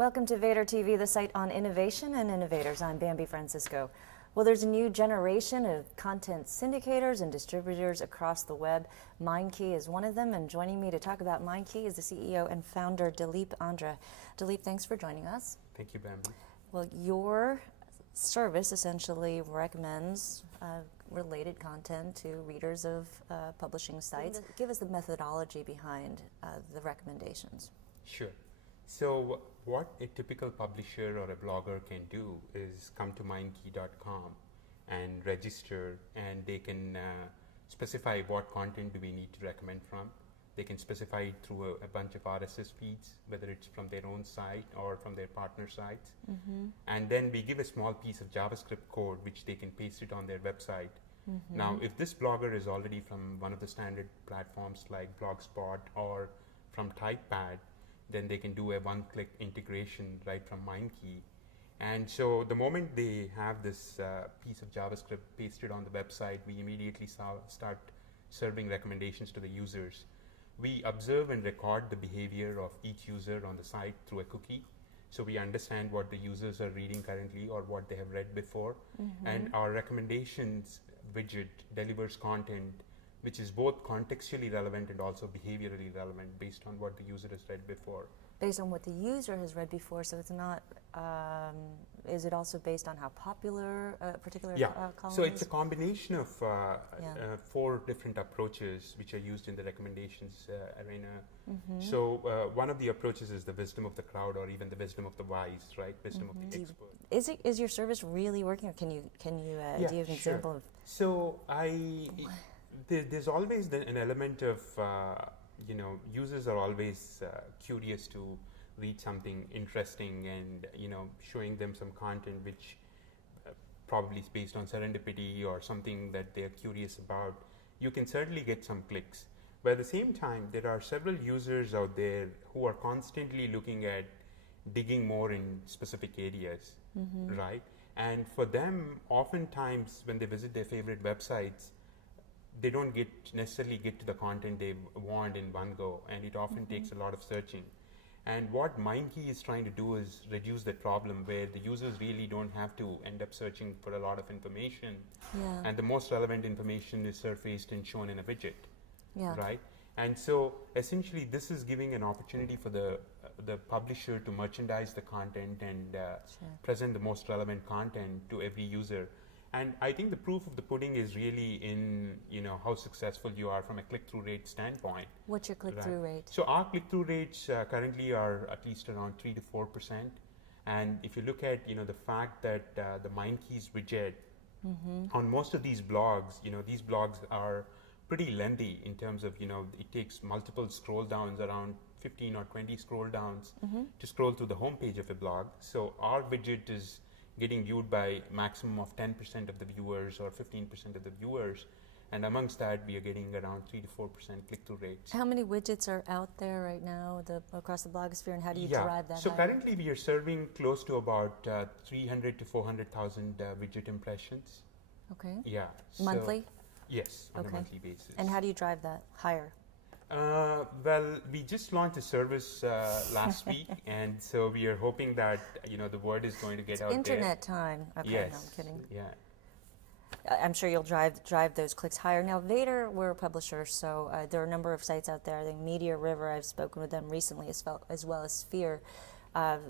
Welcome to Vader TV, the site on innovation and innovators. I'm Bambi Francisco. Well, there's a new generation of content syndicators and distributors across the web. Minekey is one of them, and joining me to talk about Minekey is the CEO and founder, Delip Andra. Delip, thanks for joining us. Thank you, Bambi. Well, your service essentially recommends related content to readers of publishing sites. Give us the methodology behind the recommendations. Sure. So what a typical publisher or a blogger can do is come to minekey.com and register, and they can specify what content do we need to recommend from. They can specify it through a bunch of RSS feeds, whether it's from their own site or from their partner sites. And then we give a small piece of JavaScript code which they can paste it on their website. Now, if this blogger is already from one of the standard platforms like Blogspot or from TypePad, then they can do a one-click integration right from Minekey. And so the moment they have this piece of JavaScript pasted on the website, we immediately start serving recommendations to the users. We observe and record the behavior of each user on the site through a cookie. So we understand what the users are reading currently or what they have read before. And our recommendations widget delivers content which is both contextually relevant and also behaviorally relevant based on what the user has read before. Based on what the user has read before, so it's not, is it also based on how popular a particular column so it's is? a combination of 4 different approaches which are used in the recommendations arena. So one of the approaches is the wisdom of the crowd, or even the wisdom of the wise, right? Wisdom of the expert. Is your service really working, or can you do you have an example of? So there's always an element of users are always curious to read something interesting, and showing them some content which probably is based on serendipity or something that they're curious about. You can certainly get some clicks, but at the same time there are several users out there who are constantly looking at digging more in specific areas, right? And for them, oftentimes when they visit their favorite websites, they don't necessarily get to the content they want in one go, and it often takes a lot of searching. And what Minekey is trying to do is reduce that problem, where the users really don't have to end up searching for a lot of information, and the most relevant information is surfaced and shown in a widget, right? And so essentially this is giving an opportunity for the publisher to merchandise the content and present the most relevant content to every user. And I think the proof of the pudding is really in how successful you are from a click-through rate standpoint. What's your click-through rate? So our click-through rates currently are at least around 3 to 4%. And if you look at the fact that the Minekey's widget on most of these blogs, these blogs are pretty lengthy in terms of it takes multiple scroll downs, around 15 or 20 scroll downs to scroll to the homepage of a blog. So our widget is getting viewed by maximum of 10% of the viewers or 15% of the viewers, and amongst that we are getting around 3 to 4% click-through rates. How many widgets are out there right now across the blogosphere, and how do you drive that? So currently we are serving close to about 300 to 400,000 widget impressions. Okay. Yeah. Monthly? Yes, on a monthly basis. And how do you drive that higher? Well, we just launched a service last week, and so we are hoping that the word is going to get out internet there. time. Okay, yes. No, I'm kidding. Yeah. I'm sure you'll drive those clicks higher. Now, Vader, we're a publisher, so there are a number of sites out there. I think Media River, I've spoken with them recently, as well as Sphere.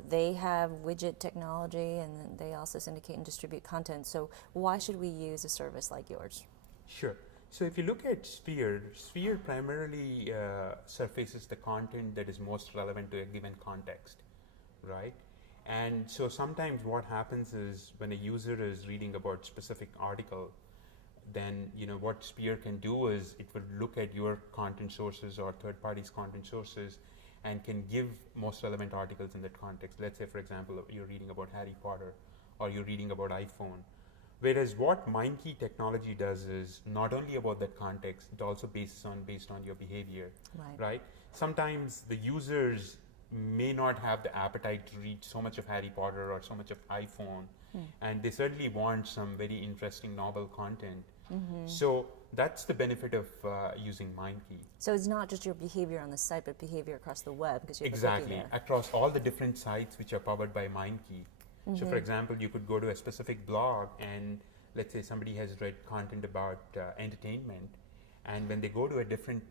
They have widget technology, and they also syndicate and distribute content. So why should we use a service like yours? Sure. So if you look at Sphere primarily surfaces the content that is most relevant to a given context, right? And so sometimes what happens is when a user is reading about specific article, then what Sphere can do is it will look at your content sources or third parties' content sources and can give most relevant articles in that context. Let's say, for example, you're reading about Harry Potter or you're reading about iPhone. Whereas what Minekey technology does is not only about that context, it also based on your behavior, right? Sometimes the users may not have the appetite to read so much of Harry Potter or so much of iPhone, and they certainly want some very interesting novel content So that's the benefit of using Minekey. So it's not just your behavior on the site, but behavior across the web, because you have a Exactly, cookie there. across all the different sites which are powered by Minekey. So for example, you could go to a specific blog and let's say somebody has read content about entertainment, and when they go to a different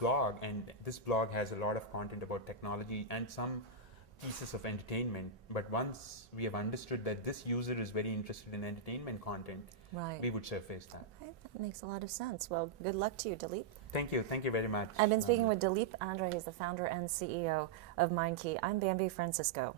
blog, and this blog has a lot of content about technology and some pieces of entertainment, but once we have understood that this user is very interested in entertainment content, Right. we would surface that. Okay, that makes a lot of sense. Well, good luck to you, Delip. Thank you very much. I've been speaking with Delip Andra. He's the founder and CEO of Minekey. I'm Bambi Francisco.